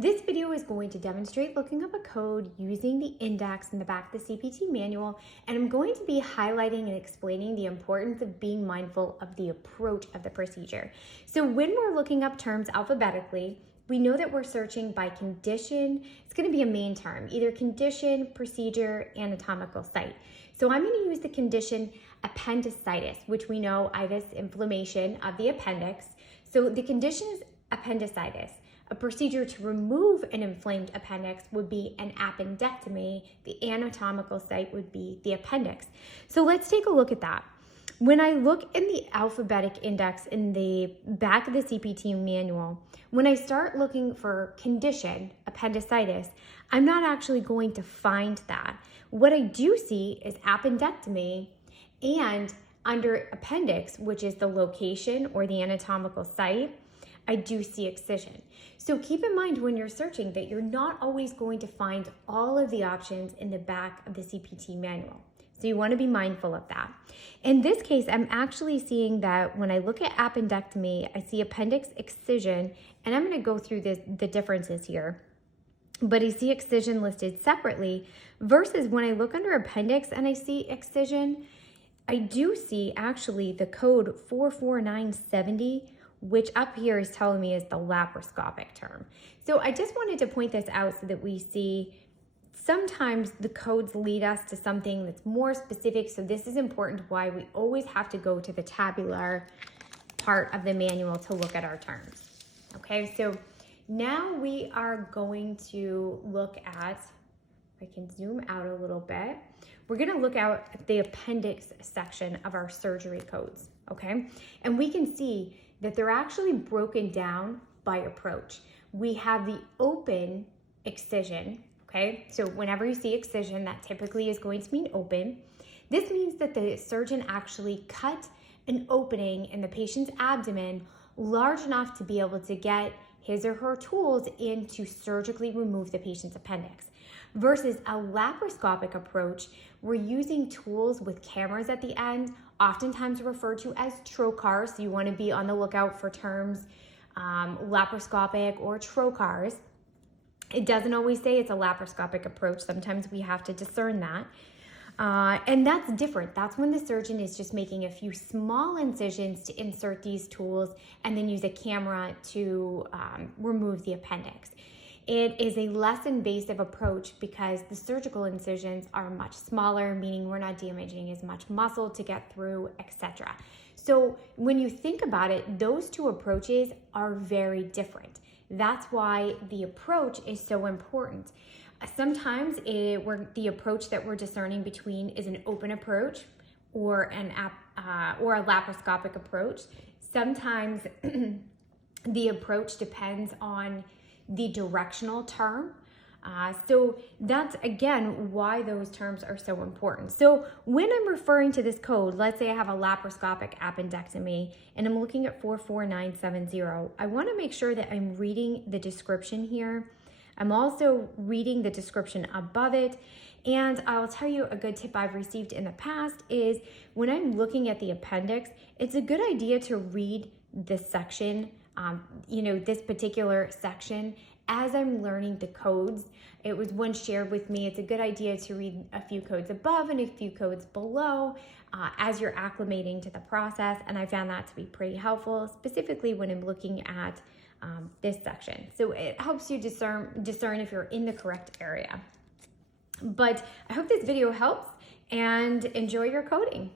This video is going to demonstrate looking up a code using the index in the back of the CPT manual, and I'm going to be highlighting and explaining the importance of being mindful of the approach of the procedure. So when we're looking up terms alphabetically, we know that we're searching by condition. It's going to be a main term, either condition, procedure, anatomical site. So I'm going to use the condition appendicitis, which we know itis, inflammation of the appendix. So the condition is appendicitis. A procedure to remove an inflamed appendix would be an appendectomy. The anatomical site would be the appendix. So let's take a look at that. When I look in the alphabetic index in the back of the CPT manual, when I start looking for condition, appendicitis, I'm not actually going to find that. What I do see is appendectomy, and under appendix, which is the location or the anatomical site, I do see excision. So keep in mind when you're searching that you're not always going to find all of the options in the back of the CPT manual. So you want to be mindful of that. In this case, I'm actually seeing that when I look at appendectomy, I see appendix excision, and I'm going to go through the differences here. But I see excision listed separately versus when I look under appendix and I see excision, I do see actually the code 44970, which up here is telling me is the laparoscopic term. So I just wanted to point this out so that we see sometimes the codes lead us to something that's more specific. So this is important why we always have to go to the tabular part of the manual to look at our terms. Okay, so now we are going to look at, if I can zoom out a little bit, we're going to look at the appendix section of our surgery codes, okay? And we can see that they're actually broken down by approach. We have the open excision, okay? So whenever you see excision, that typically is going to mean open. This means that the surgeon actually cut an opening in the patient's abdomen large enough to be able to get his or her tools in to surgically remove the patient's appendix. Versus a laparoscopic approach, we're using tools with cameras at the end, oftentimes referred to as trocars. So you want to be on the lookout for terms laparoscopic or trocars. It doesn't always say it's a laparoscopic approach. Sometimes we have to discern that. And that's different. That's when the surgeon is just making a few small incisions to insert these tools and then use a camera to remove the appendix. It is a less invasive approach because the surgical incisions are much smaller, meaning we're not damaging as much muscle to get through, etc. So when you think about it, those two approaches are very different. That's why the approach is so important. Sometimes the approach that we're discerning between is an open approach or a laparoscopic approach. Sometimes the approach depends on the directional term. So that's, again, why those terms are so important. So when I'm referring to this code, let's say I have a laparoscopic appendectomy and I'm looking at 44970, I want to make sure that I'm reading the description here. I'm also reading the description above it. And I'll tell you a good tip I've received in the past is when I'm looking at the appendix, it's a good idea to read this section, this particular section as I'm learning the codes. It was once shared with me, it's a good idea to read a few codes above and a few codes below as you're acclimating to the process. And I found that to be pretty helpful, specifically when I'm looking at this section. So it helps you discern if you're in the correct area. But I hope this video helps and enjoy your coding.